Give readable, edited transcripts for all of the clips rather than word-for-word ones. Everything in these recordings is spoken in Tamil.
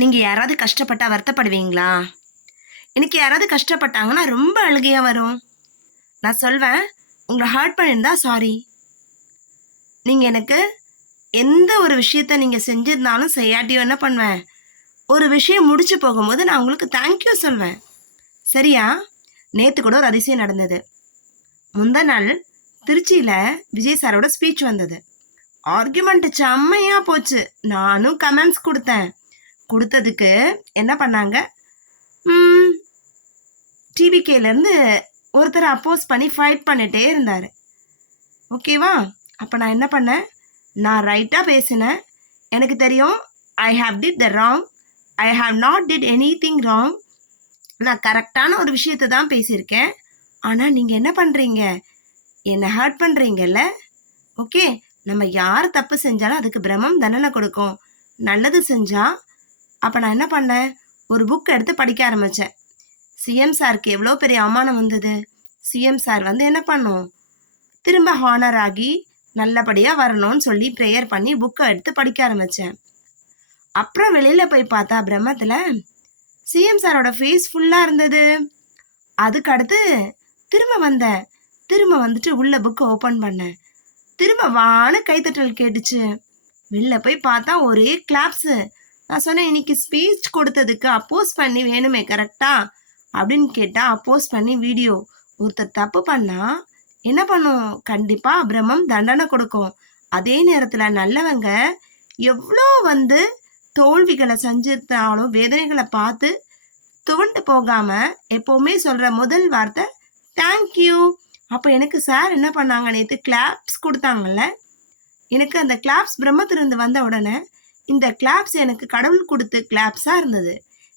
நீங்கள் யாராவது கஷ்டப்பட்டா வருத்தப்படுவீங்களா? எனக்கு யாராவது கஷ்டப்பட்டாங்கன்னா ரொம்ப அழுகையாக வரும். நான் சொல்வேன், உங்களை ஹர்ட் பண்ணியிருந்தா சாரி. நீங்கள் எனக்கு எந்த ஒரு விஷயத்த நீங்கள் செஞ்சிருந்தாலும் செய்யாட்டியும் என்ன பண்ணுவேன், ஒரு விஷயம் முடிச்சு போகும்போது நான் உங்களுக்கு தேங்க்யூ சொல்வேன். சரியா? நேற்று கூட ஒரு அதிசயம் நடந்தது. முந்தா நாள் திருச்சியில் விஜய் சாரோட ஸ்பீச் வந்தது. ஆர்கியூமெண்ட் செம்மையாக போச்சு. நானும் கமெண்ட்ஸ் கொடுத்ததுக்கு என்ன பண்ணாங்க, டிவிகேலேருந்து ஒருத்தர் அப்போஸ் பண்ணி ஃபைட் பண்ணிகிட்டே இருந்தார். ஓகேவா? அப்போ நான் என்ன பண்ணேன், நான் ரைட்டாக பேசினேன். எனக்கு தெரியும் I have did the wrong, I have not did any thing wrong. நான் கரெக்டான ஒரு விஷயத்தை தான் பேசியிருக்கேன். ஆனால் நீங்கள் என்ன பண்ணுறீங்க, என்னை ஹர்ட் பண்ணுறீங்கல்ல. ஓகே, நம்ம யார் தப்பு செஞ்சாலும் அதுக்கு பிரம்மம் தண்டனை கொடுக்கும். நல்லது செஞ்சால் அப்போ நான் என்ன பண்ணேன், ஒரு புக் எடுத்து படிக்க ஆரம்பித்தேன். சிஎம் சாருக்கு எவ்வளோ பெரிய அவமானம் வந்தது. சிஎம் சார் என்ன பண்ணும், திரும்ப ஹானர் ஆகி நல்லபடியாக வரணும்னு சொல்லி ப்ரேயர் பண்ணி புக்கை எடுத்து படிக்க ஆரம்பித்தேன். அப்புறம் வெளியில் போய் பார்த்தா பிரம்மத்தில் சிஎம் சாரோட ஃபேஸ் ஃபுல்லாக இருந்தது. அதுக்கு அடுத்து திரும்ப வந்துட்டு உள்ள புக்கை ஓப்பன் பண்ணேன். திரும்ப வான்னு கைத்தட்டல் கேட்டுச்சு. வெளில போய் பார்த்தா ஒரே கிளாப்ஸு. நான் சொன்னேன், இன்னைக்கு ஸ்பீச் கொடுத்ததுக்கு அப்போஸ் பண்ணி வேணுமே கரெக்டா அப்படின்னு கேட்டால், அப்போஸ் பண்ணி வீடியோ. ஒருத்தர் தப்பு பண்ணால் என்ன பண்ணும், கண்டிப்பாக பிரம்மம் தண்டனை கொடுக்கும். அதே நேரத்தில் நல்லவங்க எவ்வளோ தோல்விகளை செஞ்சிருந்தாலும் வேதனைகளை பார்த்து துவண்டு போகாமல் எப்போவுமே சொல்கிற முதல் வார்த்தை தேங்க்யூ. அப்போ எனக்கு சார் என்ன பண்ணாங்க, நேற்று கிளாப்ஸ் கொடுத்தாங்கல்ல. எனக்கு அந்த கிளாப்ஸ் பிரம்மத்திலிருந்து வந்த உடனே இந்த கிளாப்ஸ் எனக்கு கடவுள் கொடுத்து கிளாப்ஸாக இருந்தது.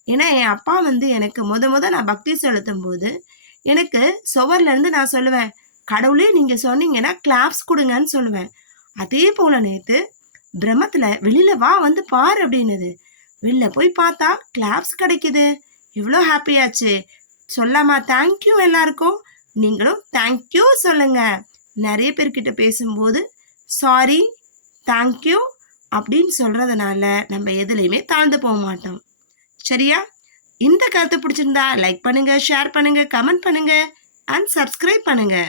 ஏன்னா என் அப்பா எனக்கு நான் பக்தி செலுத்தும் போது எனக்கு சுவர்லேருந்து நான் சொல்லுவேன், கடவுளே நீங்கள் சொன்னீங்கன்னா கிளாப்ஸ் கொடுங்கன்னு சொல்லுவேன். அதே போல் நேற்று பிரம்மத்தில் வெளியில் வா பாரு அப்படின்னுது. வெளில போய் பார்த்தா கிளாப்ஸ் கிடைக்குது. எவ்வளோ ஹாப்பியாச்சு. சொல்லாமா தேங்க்யூ எல்லாருக்கும். நீங்களும் தேங்க்யூ சொல்லுங்க. நிறைய பேர்கிட்ட பேசும்போது சாரி தேங்க்யூ அப்படின்னு சொல்கிறதுனால நம்ம எதுலேயுமே தாழ்ந்து போக மாட்டோம். சரியா? இந்த கருத்து பிடிச்சிருந்தா லைக் பண்ணுங்கள், ஷேர் பண்ணுங்கள், கமெண்ட் பண்ணுங்கள் அண்ட் சப்ஸ்கிரைப் பண்ணுங்கள்.